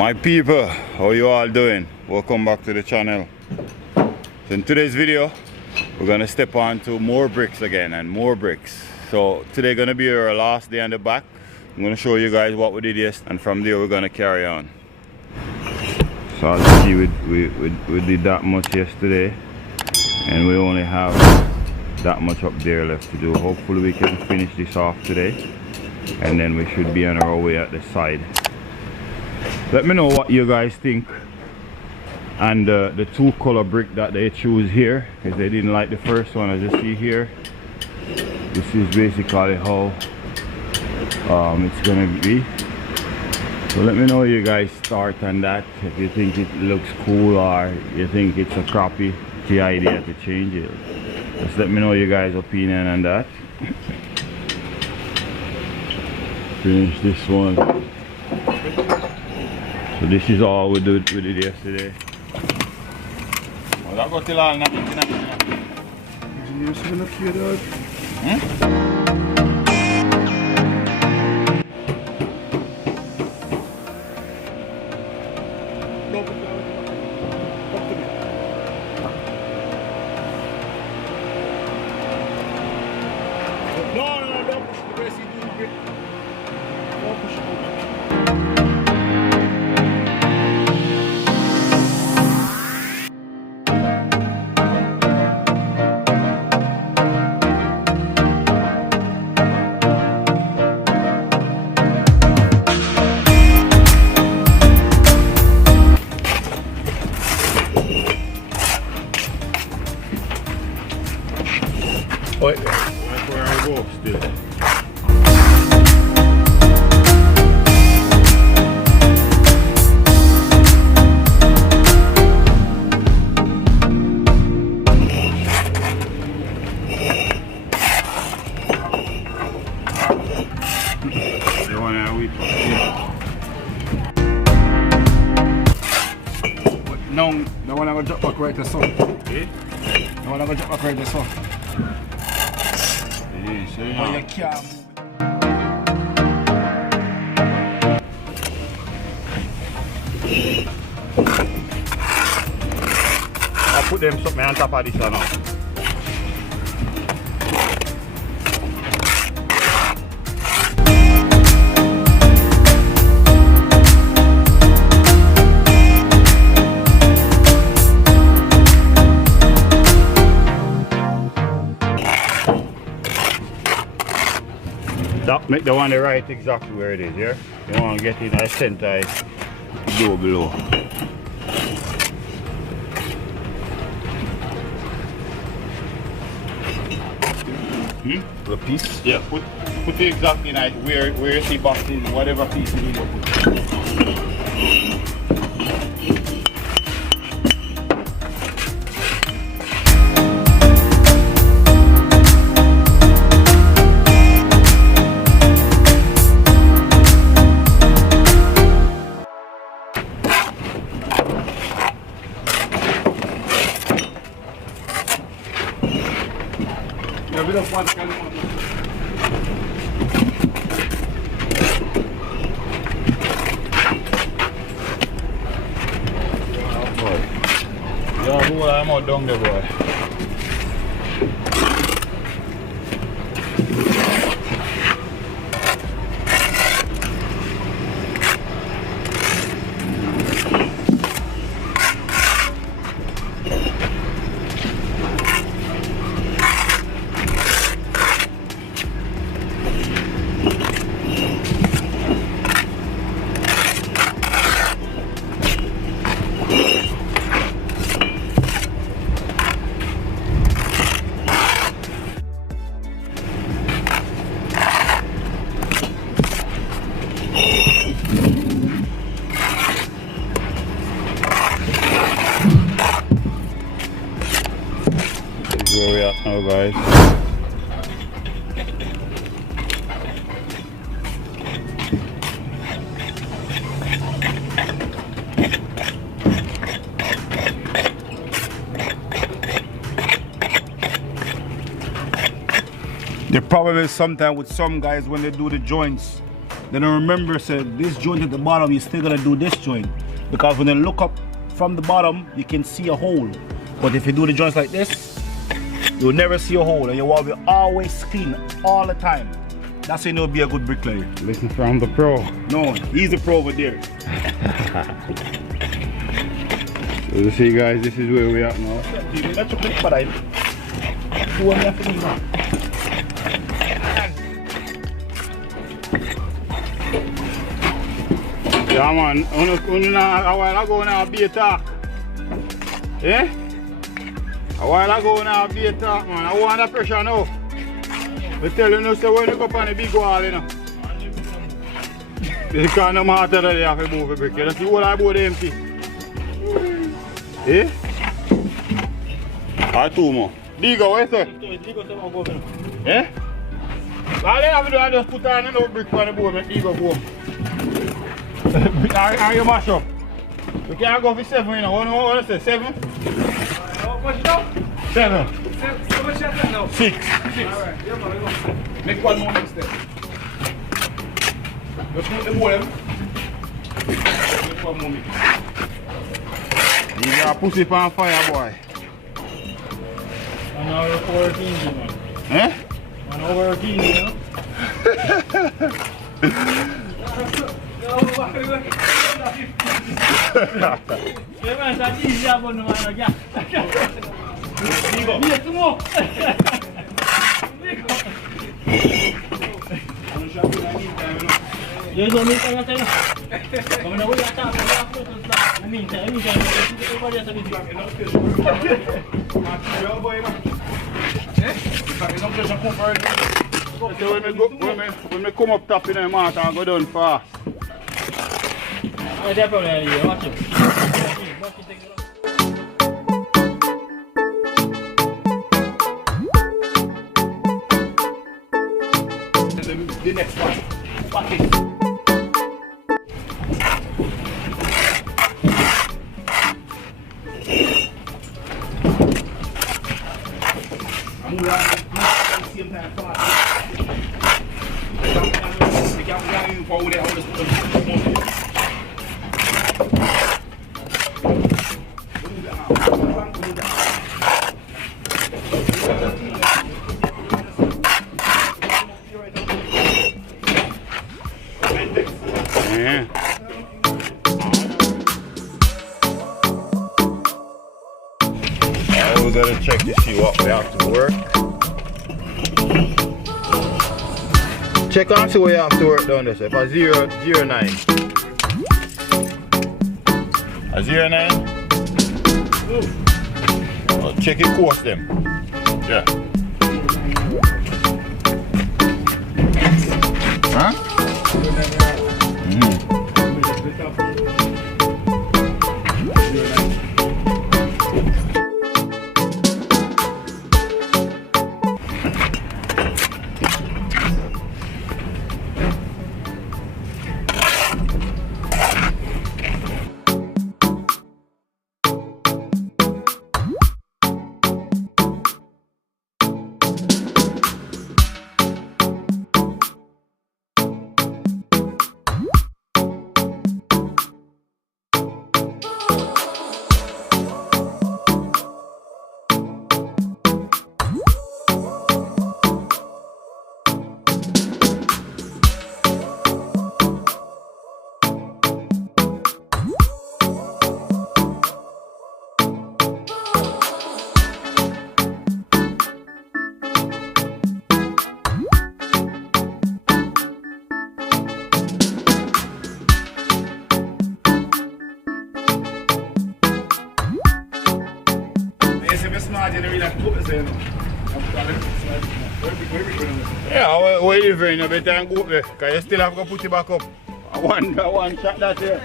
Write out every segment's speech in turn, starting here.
My people, how you all doing? Welcome back to the channel. So in today's video, we're gonna step on to more bricks again and more bricks. So today gonna be our last day on the back. I'm gonna show you guys what we did yesterday, and from there we're gonna carry on. So as you see, we did that much yesterday, and we only have that much up there left to do. Hopefully we can finish this off today, and then we should be on our way at the side. Let me know what you guys think, and the two color brick that they choose here, because they didn't like the first one. As you see here, this is basically how it's gonna be. So let me know you guys start on that, if you think it looks cool or you think it's a crappy idea to change it. Just let me know you guys' opinion on that. Finish this one. So this is all we did yesterday. Well, that got till all night. Wait, that's where I go still. The one I wait for. No, the one I go drop back right to sun. Eh? The one I go drop back right to sun. So you can't move. I'll put them something on top of this now. That make the one right exactly where it is, yeah? You want to get in the center, go below. The piece? Yeah, put it exactly like where you see boxes, whatever piece you need to put. We don't want to Yeah, boy, I'm out down there, boy. This is where we are now, guys. The problem is sometimes with some guys when they do the joints, then remember, say, this joint at the bottom, you're still gonna do this joint. Because when you look up from the bottom, you can see a hole. But if you do the joints like this, you'll never see a hole, and your wall will always clean all the time. That's when you'll be a good bricklayer. Listen from the pro. No, he's the pro over there. So you see guys, this is where we are now. Yeah man, a while ago now be a talk. Eh? A while ago now be a talk man. I want the pressure now. I tell you now, say when you go up on the big wall, you know. Because no matter that you have to move a brick. You see all I board empty. Eh? Or two more. Digo, what is it? Eh? All you have to do is just put on a brick on the board and Digo go. And you mash up. You can't go for 7, you know. What do you say? 7? What's it now? 7. How much is that now? 6. 6. Alright, yeah man, make one more mistake. Just put the bowl. Make one more mistake. You got pussy on fire, boy. An hour 14, man. Eh? 1 hour 15, you know? Yeah, man, that's easy, I'm going to man, yeah. Nico. Yes, come on. Nico. You don't need to say no. Come on, we are talking about it. I mean, everybody has a bit. So when we come up top in the mat and go down fast. I definitely watch it. The next one. Back it. I'm going to same time fast. I'm going to Yeah. Now we gotta check to see what we have to work. Check on see what you have to work down this. If a 0, 0, 9. A 0, 9. Well, check your course them. Yeah. Huh? Yeah, wait for you, better than go up there, because you still have to put it back up. One shot that here.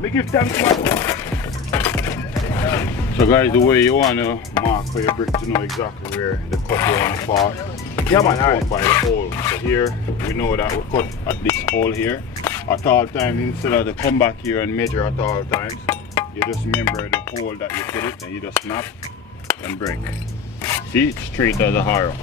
Me give thanks, man. So guys, the way you want to mark for your brick to know exactly where the cut you want to fall. Yeah, man, alright. By the hole. So here, we know that we cut at this hole here. At all times, instead of to come back here and measure at all times, you just remember the hole that you put it and you just snap and break. See, it's straight as a harrow.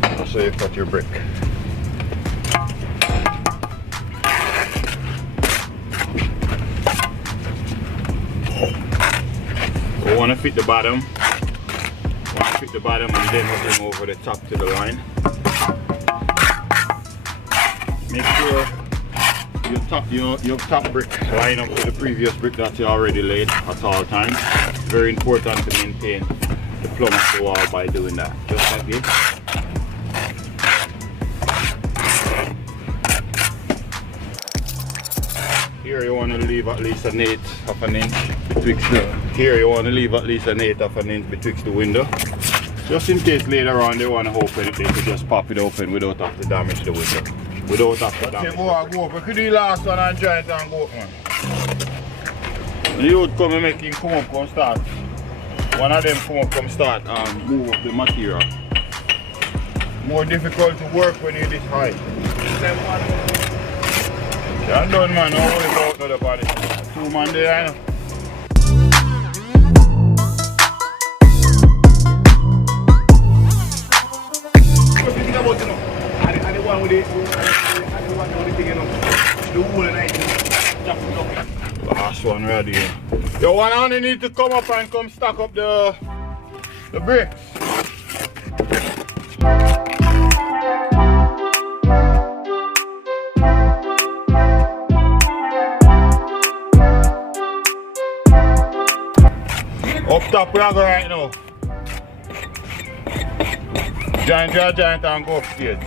That's how you cut your brick. We want to fit the bottom. And then we bring over the top to the line. Make sure your top brick line up with the previous brick that you already laid at all times. It's very important to maintain the plumb of the wall by doing that. Just like this. Here you want to leave at least an eighth of an inch betwixt the. Here you want to leave at least an eighth of an inch betwixt the window. Just in case later on they want to open it, they could just pop it open without having to damage the window. Without having to damage the window. Go up. We could do the last one and join it and go up, man. The youth come and make him come up, come start. One of them come up, come start and move up the material. More difficult to work when you're this high. I'm done, man. Don't worry about another body. 2 man there, I know. What do you think about it now? I the one with the thing, you know. The wool and everything. Last one ready. Yo, one only need to come up and come stack up the bricks. Up top we are going right now. Giant and go upstairs.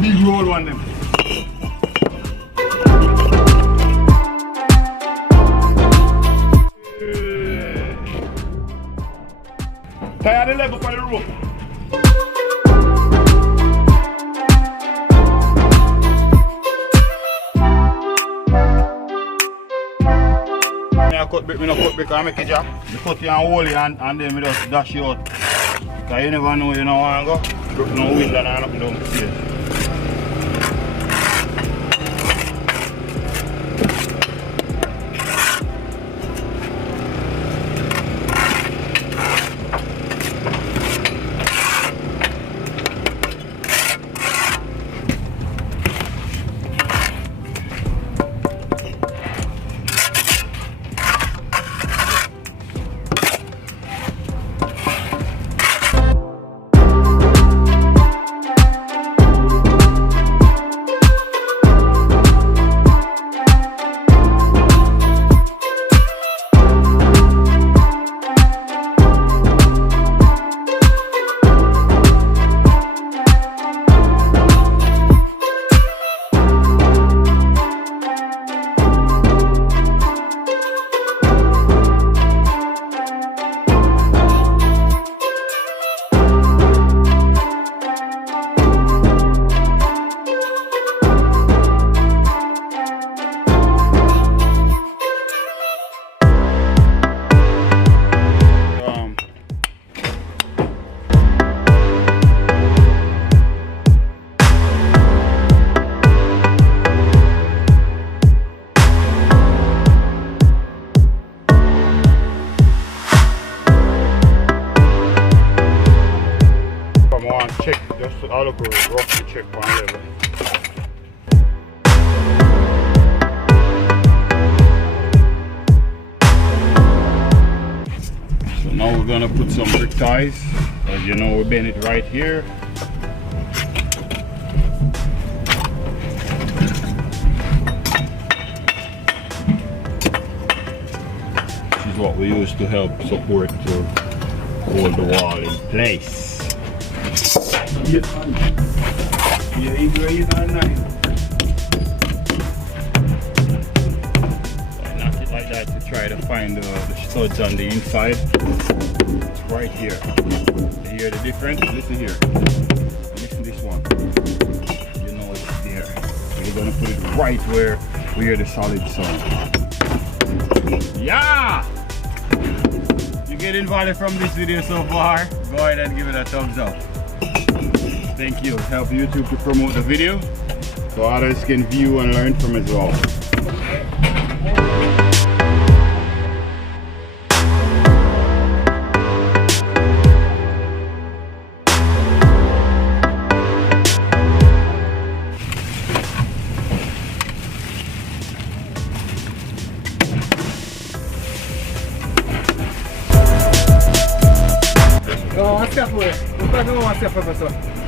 Big roll one them. Tie the level for the rope. I cut brick, I make it job. You cut it and hold it and then we just dash you out. Because you never know, you know where I go. Broke no wind and I'm up down the stairs. Check, just all over roughly check one level. So now we're gonna put some brick ties. As you know, we bend it right here. This is what we use to help support to hold the wall in place. Yeah, you great on night. that to try to find the studs on the inside. It's right here. You hear the difference? Listen here. Listen to this one. You know it's there. So you're gonna put it right where we hear the solid sound. Yeah! You getting value from this video so far? Go ahead and give it a thumbs up. Thank you. Help YouTube to promote the video so others can view and learn from as well.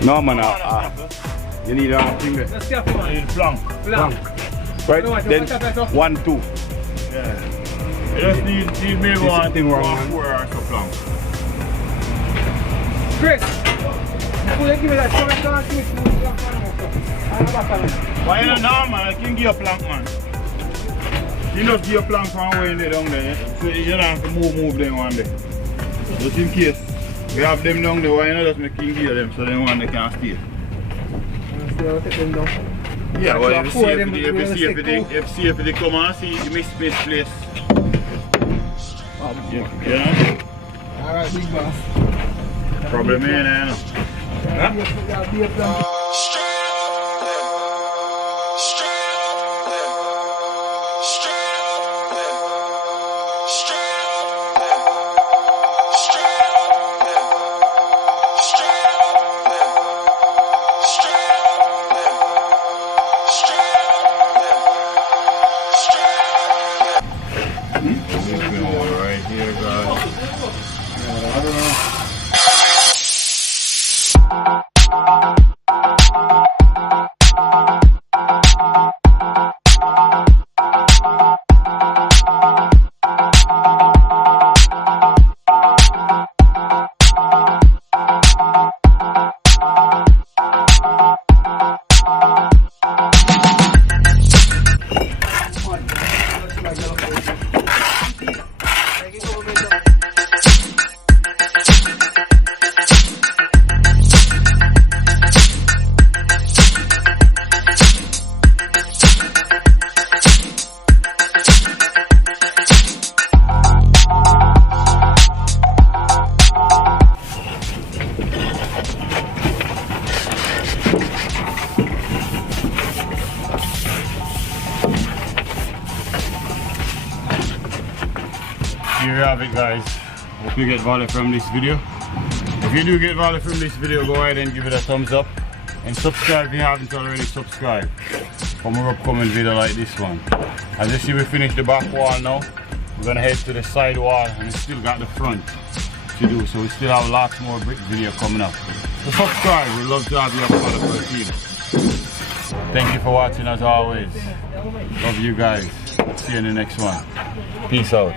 No man, you need a finger. You need plank. Right, then 1, 2. Yeah. You just need maybe one thing wrong. 4 or so plank. Chris, will you give me that Why not now, man? I can give you a plank, man. You just give a plank from way in there down there. So you don't have to move them one day. Just in case. We have them down there, why not just make you give them so then one they can stay. Yeah, well, if you see if they come and see you miss place. Yeah. Alright, big boss. Problem here now. Right here, guys. I don't know. Here you have it, guys. Hope you get value from this video. If you do get value from this video, go ahead and give it a thumbs up and subscribe if you haven't already subscribed for more upcoming video like this one. As you see, we finished the back wall now. We're gonna head to the side wall and we still got the front to do, so we still have lots more brick video coming up. So subscribe, we'd love to have you a part of our team. Thank you for watching as always. Love you guys. See you in the next one. Peace out.